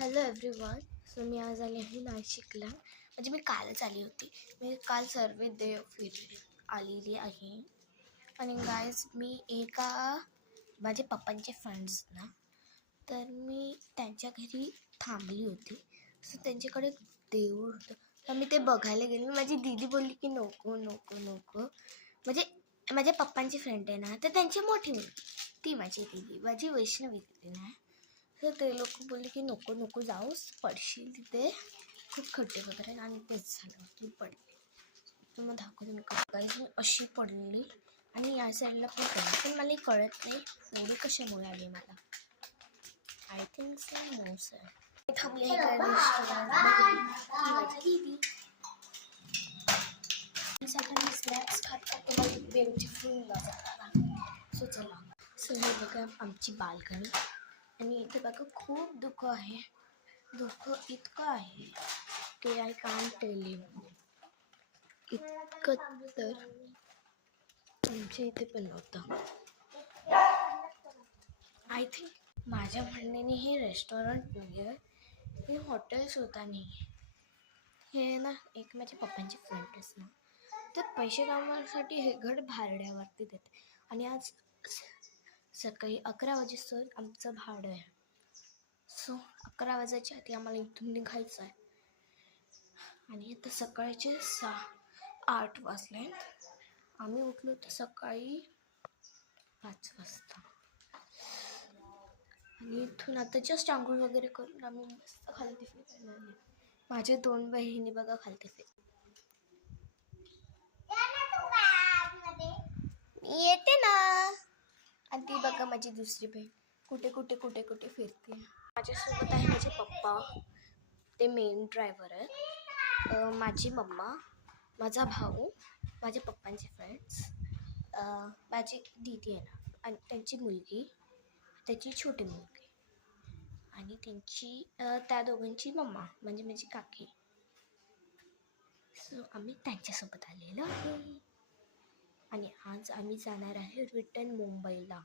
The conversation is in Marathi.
Hello everyone. सो मी आज आली आहे नाशिकला. म्हणजे मी कालच आली होती. मी काल सर्वोदय आलेली आहे. आणि गाईज मी एका माझे पप्पांचे फ्रेंड्स ना, तर मी त्यांच्या घरी थांबली होती. सो त्यांच्याकडे देऊळ होतं, तर मी ते बघायला गेले. माझी दीदी बोलली की नको नको नको. म्हणजे माझ्या पप्पांची फ्रेंड आहे ना, तर त्यांची मोठी मुलगी ती माझी दीदी, माझी वैष्णवी दीदी ना. तर ते लोक बोलले की नको नको जाऊस, पडशील तिथे, खूप खड्डे वगैरे. आणि तेच झालं की पडले. तर मग दाखवते मी काही अशी पडलेली. आणि या साईडला पण पडली, पण मला कळत नाही एवढे कशामुळे आले मला. I think so no sir. थांबले आहे माझी दीदी. स्नॅक्स खात ब्युटिफुल नजारा. सो चला. सो हे बघा आमची बाल्कनी. आणि इथे बघा खूप धुकं आहे. धुकं इतकं आहे की आय कांट टेल यू. इतकं तर आमच्या इथे पण नव्हतं. आय थिंक माझ्या म्हणण्याने हे रेस्टॉरंट नाही आहे, हे हॉटेल्स होता नाही. हे ना एक माझ्या पप्पांची फ्रेंड्स ना, तर पैसे कामासाठी हे घर भाड्यावरती देते. आणि आज सकाळी 11 वाजेस्तोवर आमचं भाडं आहे. सो 11 वाजायच्या आधी आम्हाला इथून निघायचं आहे. आणि आता सकाळचे 8 वाजले. आम्ही उठलो तर सकाळी 5 वाजता. आणि इथून आता जस्ट आंघोळ वगैरे करून आम्ही मस्त खालती फिरायला आले. माझ्या 2 बहिणी बघा खालती मी येते ना. आणि ती बघा माझी दुसरी बहीण कुठे कुठे कुठे कुठे फिरते. माझ्यासोबत आहे माझे पप्पा, ते मेन ड्रायव्हर आहेत. माझी मम्मा, माझा भाऊ, माझ्या पप्पांचे फ्रेंड्स, माझी दीदी आहे ना, आणि त्यांची मुलगी, त्याची छोटी मुलगी, आणि त्यांची त्या दोघांची मम्मा म्हणजे माझी काकी. सो आम्ही त्यांच्यासोबत आलेलो आहे. आणि आज आम्ही जाणार आहे रिटर्न मुंबईला.